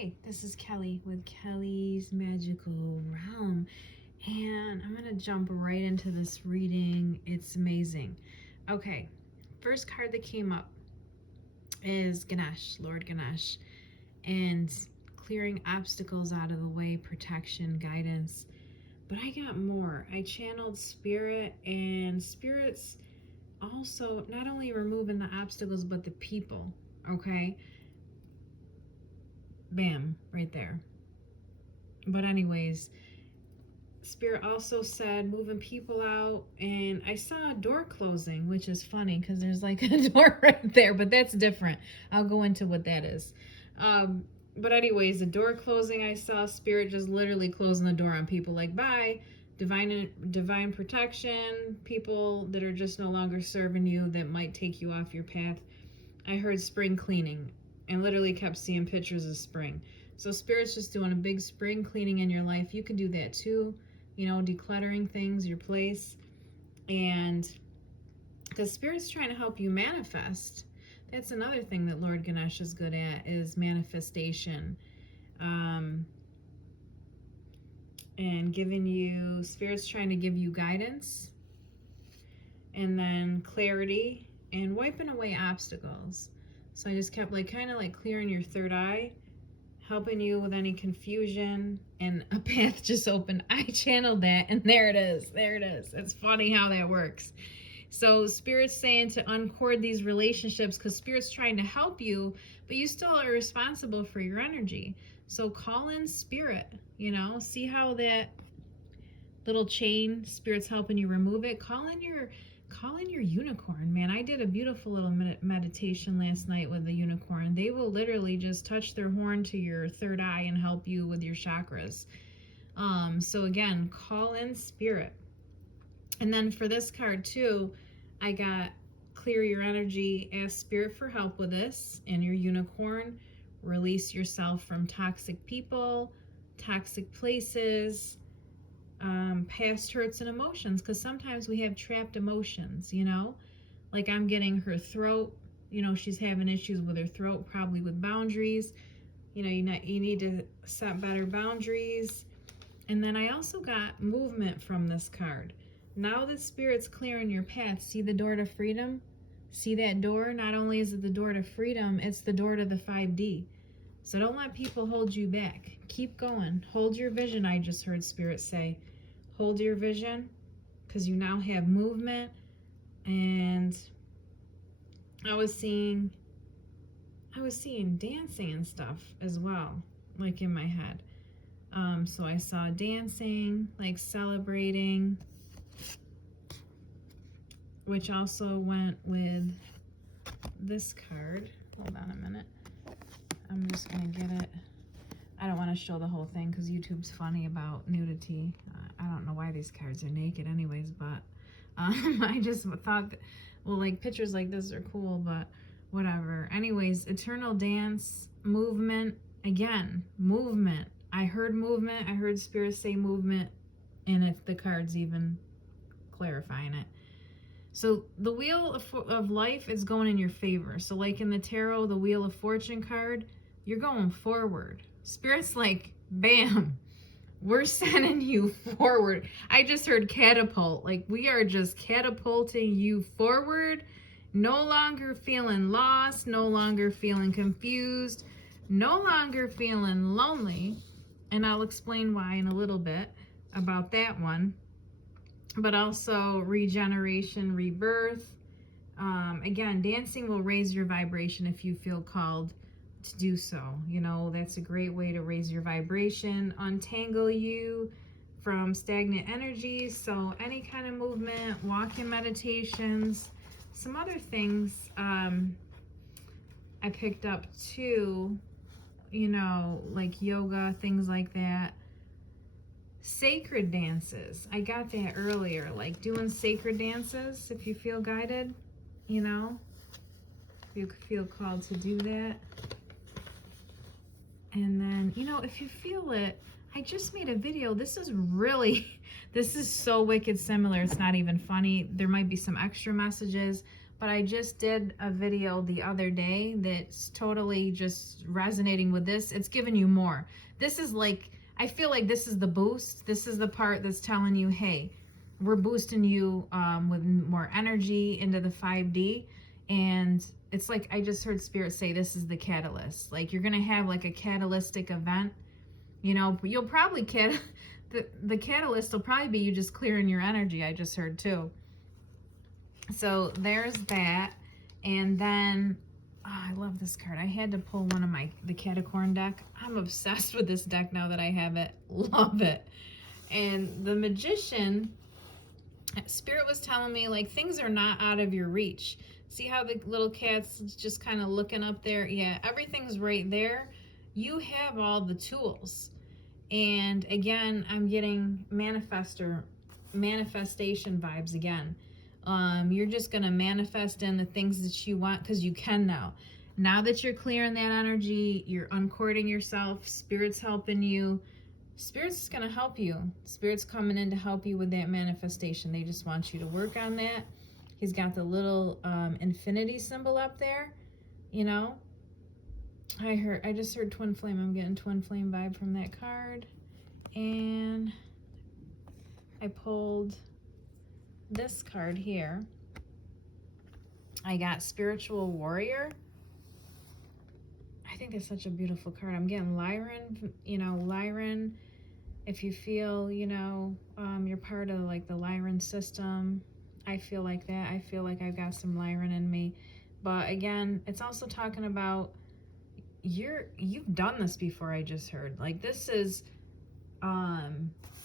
Hey, this is Kelly with Kelly's Magical Realm, and I'm gonna jump right into this reading. It's amazing. Okay, first card that came up is Ganesh, Lord Ganesh, and clearing obstacles out of the way, protection, guidance. But I got more. I channeled Spirit, and Spirit's also not only removing the obstacles, but the people. Okay, bam, right there. But anyways, Spirit also said moving people out, and I saw a door closing, which is funny because there's like a door right there, but that's different. I'll go into what that is. But anyways, the door closing, I saw Spirit just literally closing the door on people, like bye, divine protection, people that are just no longer serving you, that might take you off your path. I heard spring cleaning, and literally kept seeing pictures of spring. So Spirit's just doing a big spring cleaning in your life. You can do that too, you know, decluttering things, your place. And because Spirit's trying to help you manifest. That's another thing that Lord Ganesh is good at, is manifestation. And giving you, Spirit's trying to give you guidance, and then clarity, and wiping away obstacles. So I just kept like kind of like clearing your third eye, helping you with any confusion, and a path just opened. I channeled that, and there it is. There it is. It's funny how that works. So Spirit's saying to uncord these relationships because Spirit's trying to help you, but you still are responsible for your energy. So call in Spirit, you know, see how that little chain, Spirit's helping you remove it. Call in your unicorn, man. I did a beautiful little meditation last night with the unicorn. They will literally just touch their horn to your third eye and help you with your chakras. So again, call in Spirit. And then for this card too, I got clear your energy, ask Spirit for help with this, and your unicorn. Release yourself from toxic people, toxic places, past hurts and emotions, because sometimes we have trapped emotions, you know, like I'm getting her throat, you know, she's having issues with her throat, probably with boundaries. You know, you need to set better boundaries. And then I also got movement from this card. Now the Spirit's clearing your path. See the door to freedom? See that door? Not only is it the door to freedom, it's the door to the 5D. So don't let people hold you back. Keep going. Hold your vision, I just heard Spirit say. Hold your vision, because you now have movement. And I was seeing dancing and stuff as well, like in my head. So I saw dancing, like celebrating, which also went with this card. Hold on a minute. I'm just gonna get it. I don't want to show the whole thing because YouTube's funny about nudity. I don't know why these cards are naked anyways, but I just thought, well, like pictures like this are cool, but whatever. Anyways, eternal dance, movement, again, movement. I heard movement, I heard Spirit say movement, and if the card's even clarifying it. So the wheel of life is going in your favor. So like in the tarot, the Wheel of Fortune card, you're going forward. Spirit's like, bam, we're sending you forward. I just heard catapult. Like, we are just catapulting you forward. No longer feeling lost, no longer feeling confused, no longer feeling lonely. And I'll explain why in a little bit about that one. But also regeneration, rebirth. Again, dancing will raise your vibration if you feel called to do so. You know, that's a great way to raise your vibration, untangle you from stagnant energies. So any kind of movement, walking meditations, some other things I picked up too, you know, like yoga, things like that. Sacred dances, I got that earlier, like doing sacred dances if you feel guided, you know, if you feel called to do that. And then, you know, if you feel it, I just made a video. This is so wicked similar. It's not even funny. There might be some extra messages, but I just did a video the other day that's totally just resonating with this. It's giving you more. This is like, I feel like this is the boost. This is the part that's telling you, hey, we're boosting you with more energy into the 5D. And it's like, I just heard Spirit say, this is the catalyst. Like, you're going to have like a catalytic event. You know, you'll probably, the catalyst will probably be you just clearing your energy, I just heard too. So there's that. And then, oh, I love this card. I had to pull one of the Catacorn deck. I'm obsessed with this deck now that I have it. Love it. And the Magician, Spirit was telling me, like, things are not out of your reach. See how the little cat's just kind of looking up there? Yeah, everything's right there. You have all the tools. And again, I'm getting manifestation vibes again. You're just going to manifest in the things that you want because you can now. Now that you're clearing that energy, you're uncording yourself, Spirit's helping you. Spirit's going to help you. Spirit's coming in to help you with that manifestation. They just want you to work on that. He's got the little infinity symbol up there, you know. I just heard Twin Flame. I'm getting Twin Flame vibe from that card. And I pulled this card here. I got Spiritual Warrior. I think it's such a beautiful card. I'm getting Lyran, you know, Lyran. If you feel, you know, you're part of like the Lyran system, I feel like that. I feel like I've got some Lyran in me. But again, it's also talking about you've done this before, I just heard. Like, this is,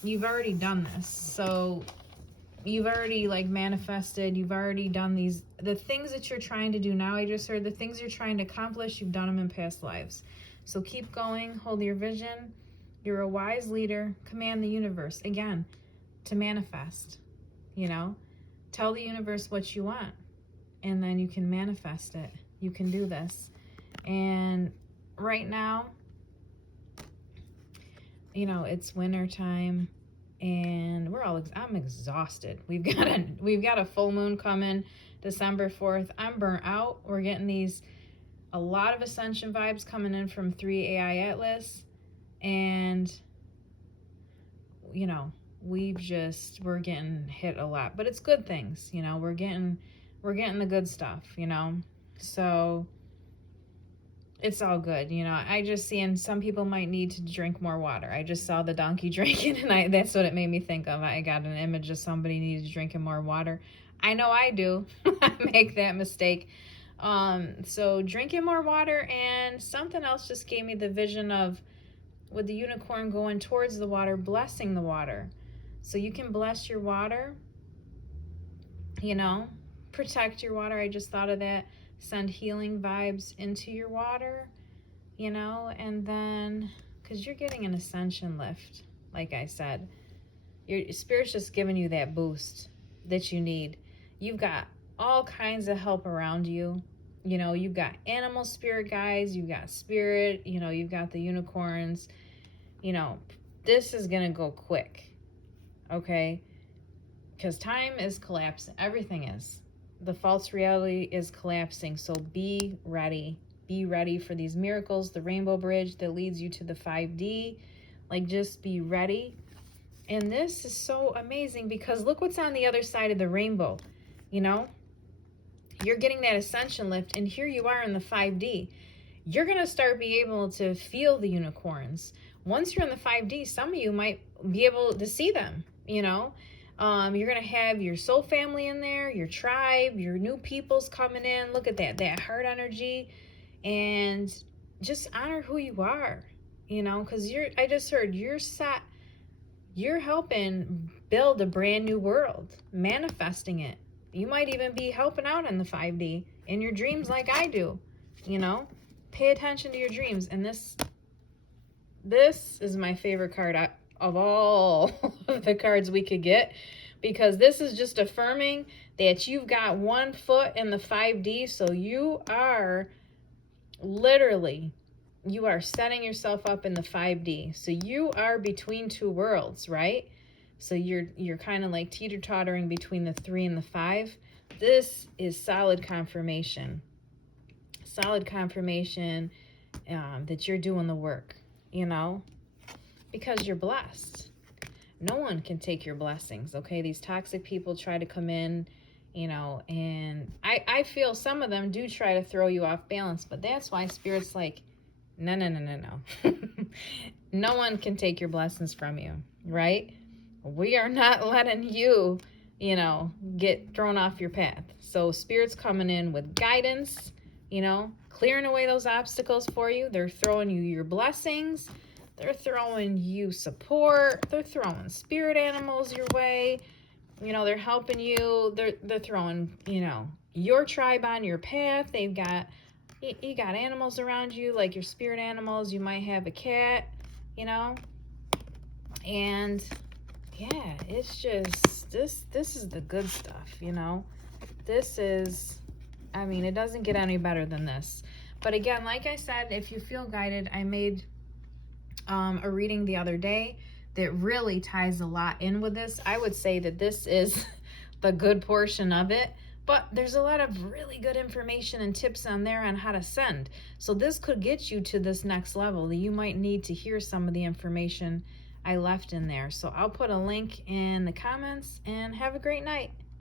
you've already done this. So you've already like manifested, you've already done the things that you're trying to do now. I just heard the things you're trying to accomplish, you've done them in past lives. So keep going, hold your vision. You're a wise leader, command the universe, again, to manifest, you know, tell the universe what you want, and then you can manifest it. You can do this. And right now, you know, it's winter time. And I'm exhausted. We've got a full moon coming December 4th. I'm burnt out. We're getting a lot of ascension vibes coming in from 3 AI Atlas. And, you know, we're getting hit a lot, but it's good things, you know, we're getting the good stuff, you know, so it's all good, you know. I just seeing some people might need to drink more water. I just saw the donkey drinking, and that's what it made me think of. I got an image of somebody needed to drinking more water. I know I do. I make that mistake. So drinking more water, and something else just gave me the vision of, with the unicorn going towards the water, blessing the water. So you can bless your water, you know, protect your water. I just thought of that. Send healing vibes into your water, you know, and then, because you're getting an ascension lift, like I said. Your Spirit's just giving you that boost that you need. You've got all kinds of help around you. You know, you've got animal spirit guides, you've got spirit, you know, you've got the unicorns. You know, this is going to go quick, okay? Because time is collapsing. Everything is. The false reality is collapsing. So be ready. Be ready for these miracles, the rainbow bridge that leads you to the 5D. Like, just be ready. And this is so amazing because look what's on the other side of the rainbow, you know? You're getting that ascension lift, and here you are in the 5D. You're going to start being able to feel the unicorns. Once you're in the 5D, some of you might be able to see them, you know? You're going to have your soul family in there, your tribe, your new people's coming in. Look at that heart energy. And just honor who you are, you know? Because I just heard you're set. You're helping build a brand new world, manifesting it. You might even be helping out in the 5D in your dreams like I do, you know? Pay attention to your dreams. And this is my favorite card of all the cards we could get, because this is just affirming that you've got one foot in the 5D. So you are setting yourself up in the 5D. So you are between two worlds, right? So you're kind of like teeter-tottering between the 3 and the 5. this is solid confirmation. Solid confirmation that you're doing the work, you know, because you're blessed. No one can take your blessings, okay? These toxic people try to come in, you know, and I feel some of them do try to throw you off balance, but that's why Spirit's like, no, no, no, no, no. No one can take your blessings from you, right? We are not letting you, you know, get thrown off your path. So Spirit's coming in with guidance, you know, clearing away those obstacles for you. They're throwing you your blessings. They're throwing you support. They're throwing spirit animals your way. You know, they're helping you. They're throwing, you know, your tribe on your path. They've got, you got animals around you, like your spirit animals. You might have a cat, you know. And yeah, it's just, this is the good stuff, you know. This is, I mean, it doesn't get any better than this. But again, like I said, if you feel guided, I made a reading the other day that really ties a lot in with this. I would say that this is the good portion of it, but there's a lot of really good information and tips on there on how to send. So this could get you to this next level. You might need to hear some of the information I left in there. So I'll put a link in the comments, and have a great night.